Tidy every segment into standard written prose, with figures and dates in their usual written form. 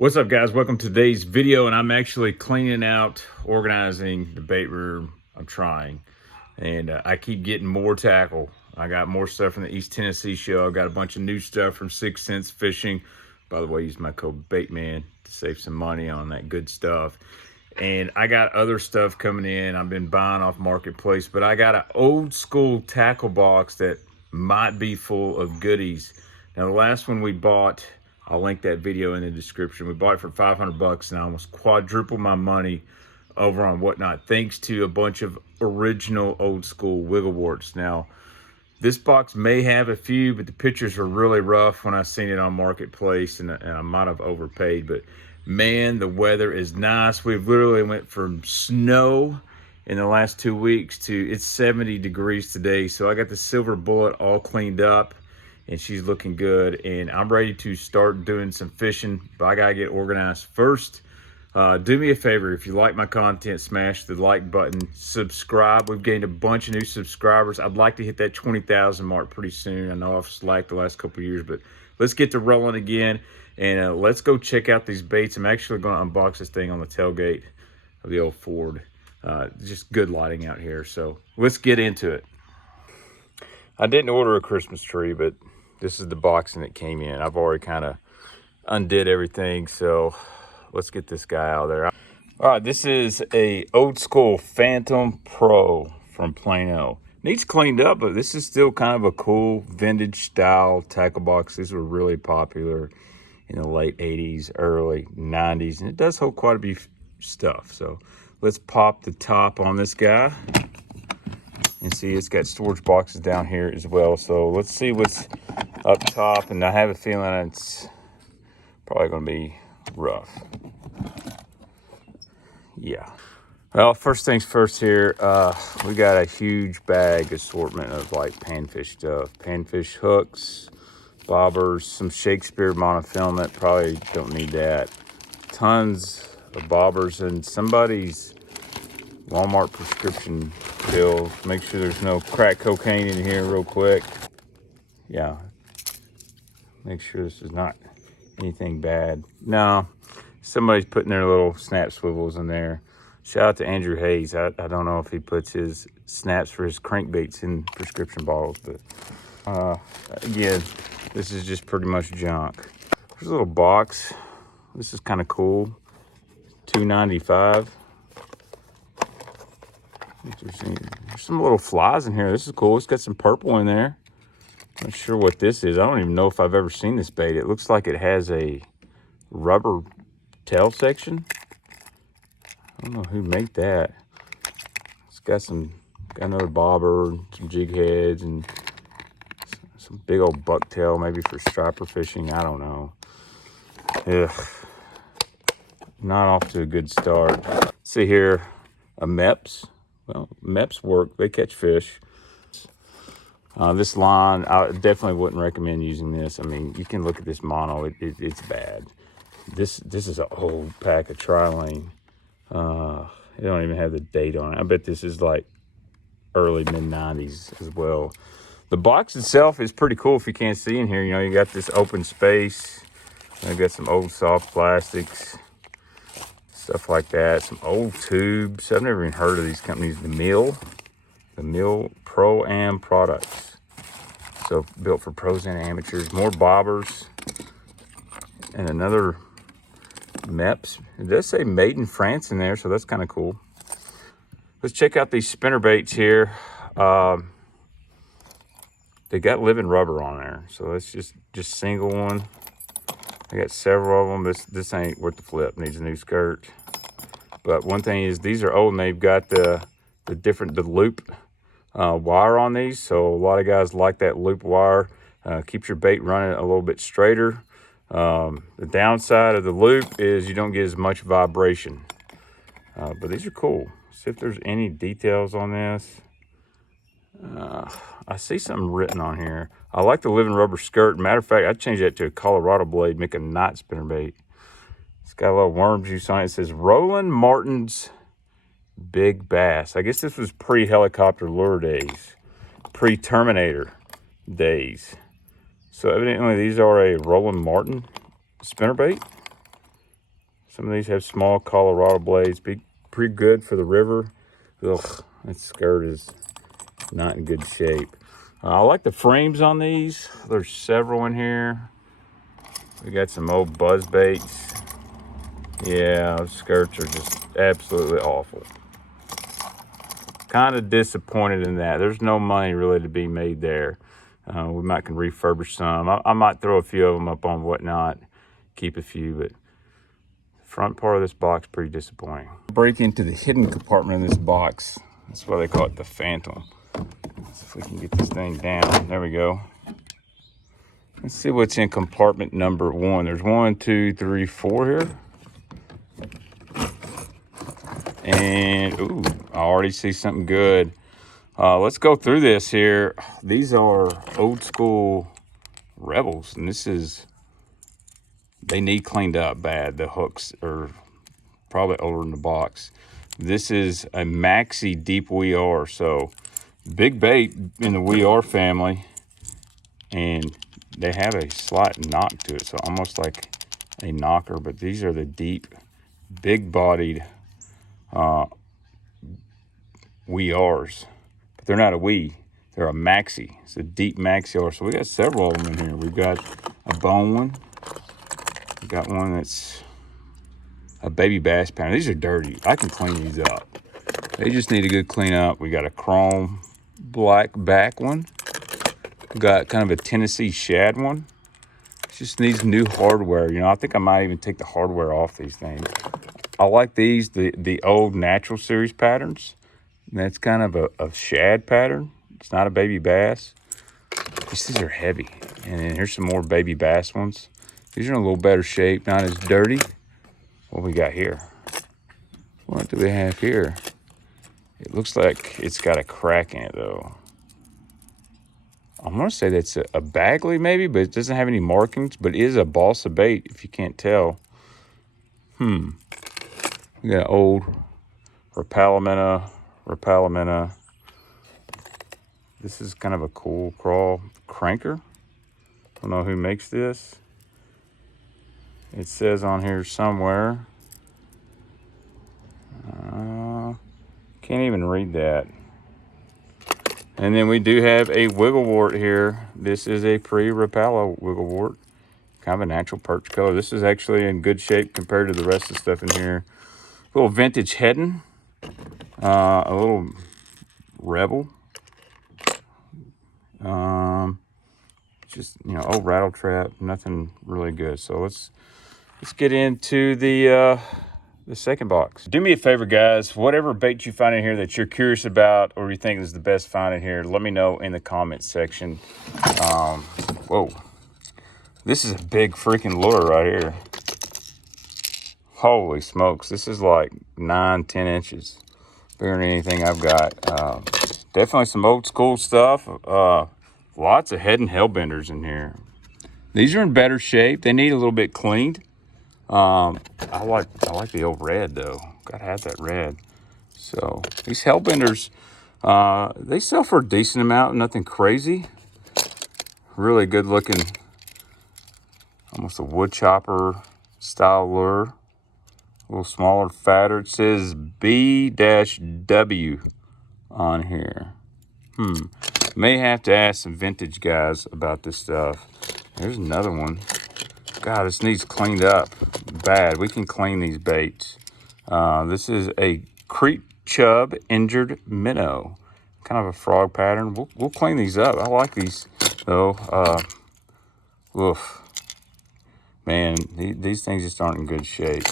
What's up, guys? Welcome to today's video, and I'm actually cleaning out, organizing the bait room. I'm trying, and I keep getting more tackle. I got more stuff from the East Tennessee show. I got a bunch of new stuff from 6 Cents Fishing. By the way, use my code BAITMAN to save some money on that good stuff. And I got other stuff coming in. I've been buying off Marketplace, but I got an old school tackle box that might be full of goodies. Now, the last one we bought, I'll link that video in the description. We bought it for 500 bucks and I almost quadrupled my money over on Whatnot, thanks to a bunch of original old school wiggle warts. Now, this box may have a few, but the pictures were really rough when I seen it on Marketplace, and I might have overpaid, but man, the weather is nice. We've literally went from snow in the last 2 weeks to it's 70 degrees today. So I got the silver bullet all cleaned up and she's looking good, and I'm ready to start doing some fishing, but I gotta get organized first. Do me a favor, if you like my content, smash the like button, subscribe. We've gained a bunch of new subscribers. I'd like to hit that 20,000 mark pretty soon. I know I've slacked the last couple of years, but let's get to rolling again, and let's go check out these baits. I'm actually going to unbox this thing on the tailgate of the old Ford. Just good lighting out here, so let's get into it. I didn't order a Christmas tree, but this is the boxing that came in. I've already kind of undid everything, so let's get this guy out there. All right, this is a old school Phantom Pro from Plano. Needs cleaned up, but this is still kind of a cool vintage style tackle box. These were really popular in the late 80s, early 90s, and it does hold quite a bit of stuff. So let's pop the top on this guy. And see, it's got storage boxes down here as well. So let's see what's up top, and I have a feeling it's probably going to be rough. Yeah. Well, first things first here, we got a huge bag assortment of like panfish stuff. Panfish hooks, bobbers, some Shakespeare monofilament, probably don't need that. Tons of bobbers, and somebody's Walmart prescription pill. Make sure there's no crack cocaine in here real quick. Yeah. Make sure this is not anything bad. No, somebody's putting their little snap swivels in there. Shout out to Andrew Hayes. I don't know if he puts his snaps for his crankbaits in prescription bottles, but again, this is just pretty much junk. There's a little box. This is kind of cool. $2.95. There's some little flies in here. This is cool. It's got some purple in there. Not sure what this is. I don't even know if I've ever seen this bait. It looks like it has a rubber tail section. I don't know who made that. It's got another bobber, some jig heads, and some big old bucktail, maybe for striper fishing. I don't know. Ugh. Not off to a good start. Let's see here, a MEPS. Well, MEPS work. They catch fish. This line, I definitely wouldn't recommend using this. I mean, you can look at this mono. It's bad. This is an old pack of Trilane. It don't even have the date on it. I bet this is like early mid-90s as well. The box itself is pretty cool if you can't see in here. You know, you got this open space. I got some old soft plastics, stuff like that. Some old tubes. I've never even heard of these companies. The Mill Pro-Am products. So built for pros and amateurs. More bobbers. And another MEPS. It does say made in France in there, so that's kind of cool. Let's check out these spinner baits here. They got living rubber on there, so that's just single one. I got several of them. This ain't worth the flip. Needs a new skirt. But one thing is, these are old and they've got the loop wire on these. So a lot of guys like that loop wire. Keeps your bait running a little bit straighter. The downside of the loop is you don't get as much vibration. But these are cool. See if there's any details on this. I see something written on here. I like the living rubber skirt. Matter of fact, I'd change that to a Colorado blade, make a night spinner bait. It's got a little worm juice on it. It says Roland Martin's Big Bass. I guess this was pre-helicopter lure days, pre-Terminator days. So evidently these are a Roland Martin spinnerbait. Some of these have small Colorado blades. Pretty good for the river. Ugh, that skirt is not in good shape. I like the frames on these. There's several in here. We got some old buzz baits. Yeah, those skirts are just absolutely awful. Kind of disappointed in that. There's no money really to be made there. We might can refurbish some. I might throw a few of them up on Whatnot, keep a few, but the front part of this box pretty disappointing. Break into the hidden compartment in this box. That's why they call it the Phantom. Let's see if we can get this thing down. There we go. Let's see what's in compartment number 1. There's 1, 2, 3, 4 here. And, ooh, I already see something good. Let's go through this here. These are old school Rebels, and they need cleaned up bad. The hooks are probably older in the box. This is a maxi deep WeR, so big bait in the WeR family, and they have a slight knock to it, so almost like a knocker, but these are the deep, big-bodied WeRs. But they're not a wee, they're a maxi. It's a deep maxi. So we got several of them in here. We've got a bone one. We got one that's a baby bass pounder. These are dirty. I can clean these up. They just need a good clean up. We got a chrome black back one. We got kind of a Tennessee shad one. It just needs new hardware. You know, I think I might even take the hardware off these things. I like these, the old Natural Series patterns. And that's kind of a shad pattern. It's not a baby bass. These are heavy. And then here's some more baby bass ones. These are in a little better shape, not as dirty. What we got here? What do we have here? It looks like it's got a crack in it, though. I'm going to say that's a Bagley, maybe, but it doesn't have any markings. But it is a balsa bait, if you can't tell. We got old Rapallamenta. This is kind of a cool crawl cranker. I don't know who makes this. It says on here somewhere. Can't even read that. And then we do have a wigglewort here. This is a pre-Rapala wigglewort. Kind of a natural perch color. This is actually in good shape compared to the rest of the stuff in here. A little vintage heading. A little Rebel. Just, you know, old rattle trap. Nothing really good. So let's get into the second box. Do me a favor, guys. Whatever bait you find in here that you're curious about or you think is the best find in here, let me know in the comments section. Whoa. This is a big freaking lure right here. Holy smokes. This is like 9-10 inches. Bigger than anything I've got. Definitely some old school stuff. Lots of head and hellbenders in here. These are in better shape. They need a little bit cleaned. I like the old red though. Gotta have that red. So these hellbenders, they sell for a decent amount. Nothing crazy. Really good looking. Almost a wood chopper style lure. A little smaller, fatter. It says B-W on here. May have to ask some vintage guys about this stuff. There's another one. God, this needs cleaned up bad. We can clean these baits. This is a creek chub injured minnow. Kind of a frog pattern. We'll clean these up. I like these though. Oof. Man, these things just aren't in good shape.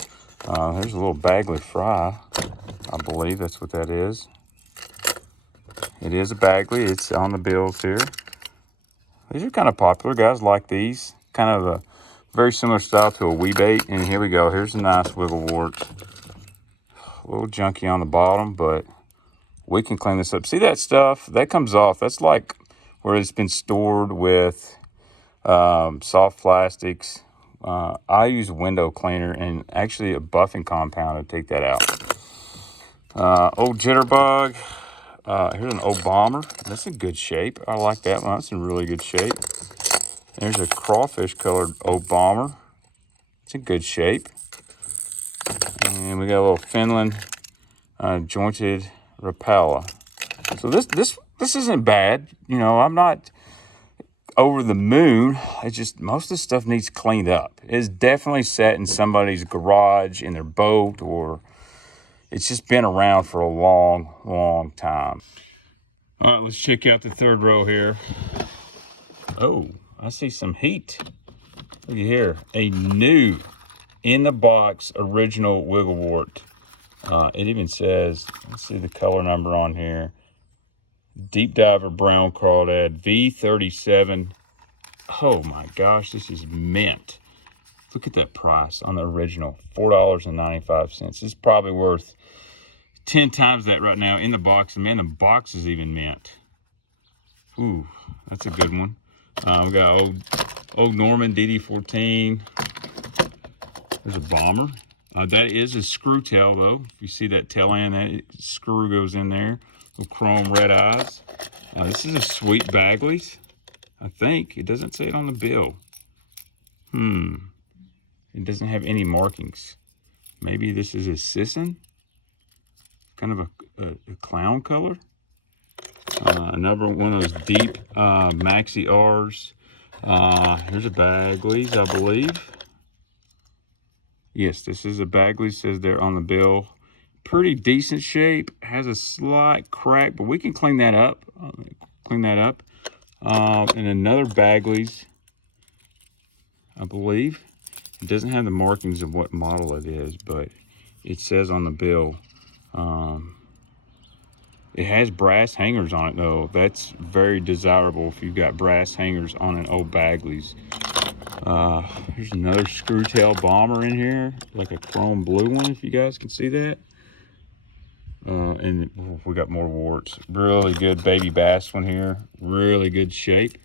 There's a little Bagley fry. I believe that's what that is. It is a Bagley. It's on the bills here. These are kind of popular. Guys like these. Kind of a very similar style to a wee bait. And here we go. Here's a nice wigglewort. A little junky on the bottom, but we can clean this up. See that stuff? That comes off. That's like where it's been stored with soft plastics. I use a window cleaner and actually a buffing compound to take that out. Old jitterbug. Here's an old bomber. That's in good shape. I like that one. That's in really good shape. There's a crawfish colored old bomber. It's in good shape. And we got a little Finland jointed Rapala. So this isn't bad. You know, I'm not over the moon. It's just most of the stuff needs cleaned up. It's definitely sat in somebody's garage, in their boat, or it's just been around for a long, long time. All right, let's check out the third row here. Oh, I see some heat. Look at here, a new in the box original wigglewort. It even says, let's see the color number on here. Deep Diver Brown Crawdad V37. Oh my gosh, this is mint. Look at that price on the original, $4.95. This is probably worth 10 times that right now in the box. And man, the box is even mint. Ooh, that's a good one. We got old Norman DD14. There's a bomber. That is a screw tail though. If you see that tail end, that screw goes in there. Little chrome red eyes. This is a sweet Bagley's, I think. It doesn't say it on the bill. It doesn't have any markings. Maybe this is a Sisson. Kind of a clown color. Another one of those deep Maxi R's. Here's a Bagley's, I believe. Yes, this is a Bagley's, says there on the bill. Pretty decent shape. Has a slight crack, but we can clean that up. And another Bagley's, I believe. It doesn't have the markings of what model it is, but it says on the bill. It has brass hangers on it though. That's very desirable if you've got brass hangers on an old Bagley's. There's another screw tail bomber in here, like a chrome blue one, if you guys can see that. And we got more warts. Really good baby bass one here. Really good shape.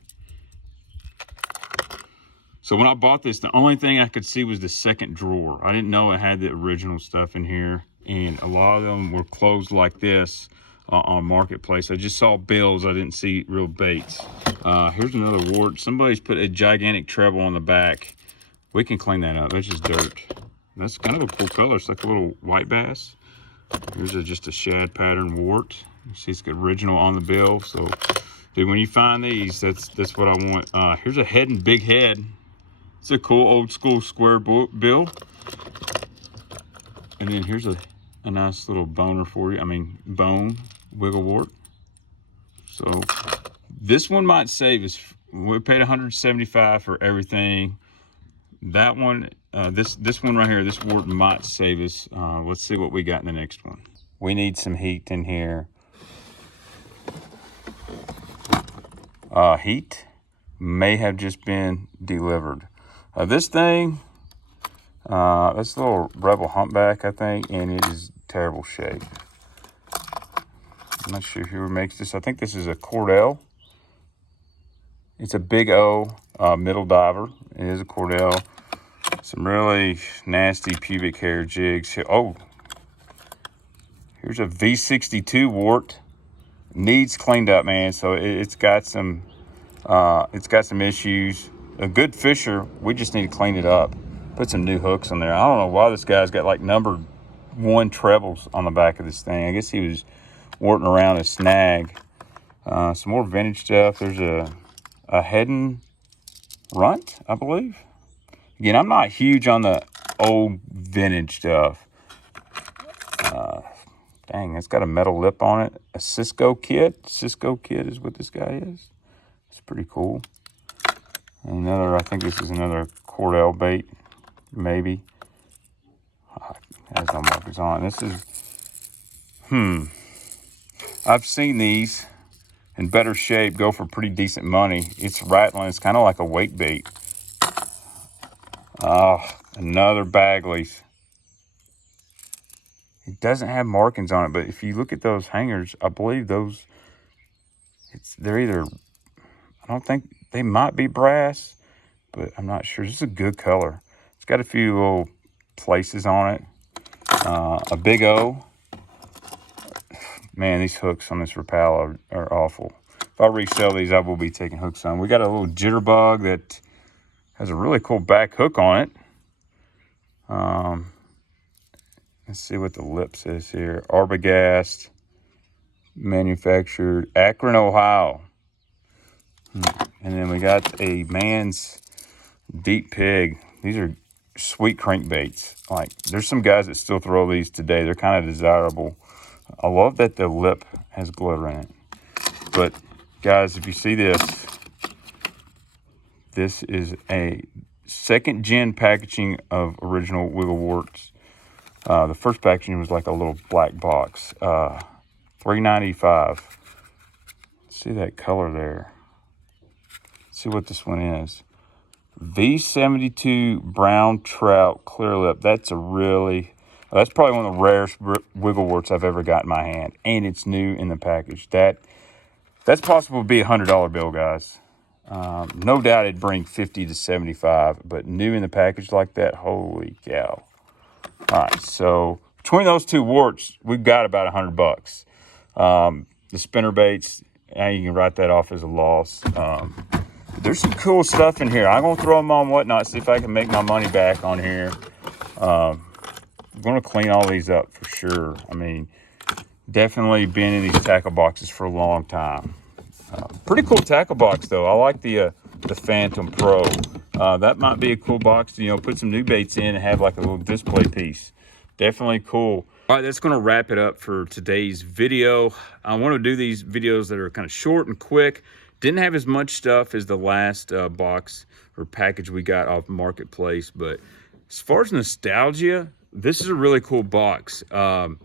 So when I bought this, the only thing I could see was the second drawer. I didn't know it had the original stuff in here. And a lot of them were closed like this on Marketplace. I just saw bills. I didn't see real baits. Here's another wart. Somebody's put a gigantic treble on the back. We can clean that up. That's just dirt. That's kind of a cool color. It's like a little white bass. Here's just a shad pattern wart. You see it's got original on the bill. So, dude, when you find these, that's what I want. Here's a head and big head. It's a cool old school square bill. And then here's a nice little boner for you. I mean, bone wigglewort. So this one might save us. We paid $175 for everything. That one, this one right here, this wart might save us. Let's see what we got in the next one. We need some heat in here. Heat may have just been delivered. This thing, that's a little Rebel Humpback, I think, and it is terrible shape. I'm not sure who makes this. I think this is a Cordell. It's a Big O middle diver. It is a Cordell. Some really nasty pubic hair jigs. Oh, here's a V62 wart. Needs cleaned up, man. So it's got some issues. A good fisher. We just need to clean it up. Put some new hooks on there. I don't know why this guy's got like number 1 trebles on the back of this thing. I guess he was warting around a snag. Some more vintage stuff. There's a head and runt, I believe. Again, I'm not huge on the old vintage stuff. Dang, it's got a metal lip on it. A Cisco kit. Cisco kit is what this guy is. It's pretty cool. Another, I think this is another Cordell bait, maybe. Has no markers on it. This is, I've seen these in better shape go for pretty decent money. It's rattling. It's kind of like a wake bait. Another Bagley's. It doesn't have markings on it, but if you look at those hangers, I believe those, they're either, I don't think, they might be brass, but I'm not sure. This is a good color. It's got a few little places on it. A Big O. Man, these hooks on this Rapala are awful. If I resell these, I will be taking hooks on. We got a little jitterbug that has a really cool back hook on it. Let's see what the lip says here. Arbogast, manufactured Akron, Ohio. And then we got a Man's Deep Pig. These are sweet crankbaits. Like, there's some guys that still throw these today. They're kind of desirable. I love that the lip has glitter in it. But guys, if you see this, this is a second gen packaging of original Wiggle Warts. The first packaging was like a little black box. $3.95. See that color there. See what this one is. V72 Brown Trout Clear Lip. That's probably one of the rarest Wiggle Warts I've ever got in my hand. And it's new in the package. That's possible to be a $100 bill, guys. No doubt it'd bring 50 to 75, but new in the package like that, holy cow. All right, so between those two warts, we've got about $100. The spinner baits, now you can write that off as a loss. There's some cool stuff in here. I'm gonna throw them on Whatnot, see if I can make my money back on here. I'm gonna clean all these up for sure. I mean, definitely been in these tackle boxes for a long time. Pretty cool tackle box though. I like the Phantom Pro. That might be a cool box to, put some new baits in and have like a little display piece. Definitely cool. All right, that's going to wrap it up for today's video. I want to do these videos that are kind of short and quick. Didn't have as much stuff as the last box or package we got off Marketplace, but as far as nostalgia, this is a really cool box. We're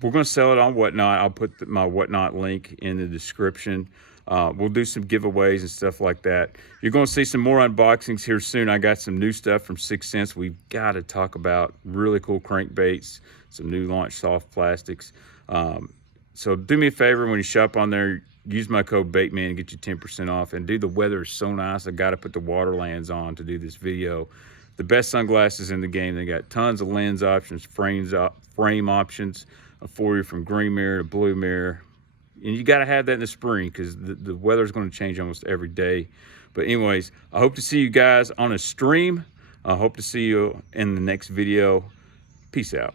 going to sell it on Whatnot. I'll put my Whatnot link in the description. We'll do some giveaways and stuff like that. You're going to see some more unboxings here soon. I got some new stuff from 6 Cents. We've got to talk about really cool crankbaits, some new launch soft plastics. So do me a favor when you shop on there, use my code BAITMAN and get you 10% off. And dude, the weather is so nice. I got to put the Waterlands on to do this video. The best sunglasses in the game. They got tons of lens options, frame options, for you from green mirror to blue mirror. And you got to have that in the spring because the weather is going to change almost every day. But anyways, I hope to see you guys on a stream. I hope to see you in the next video. Peace out.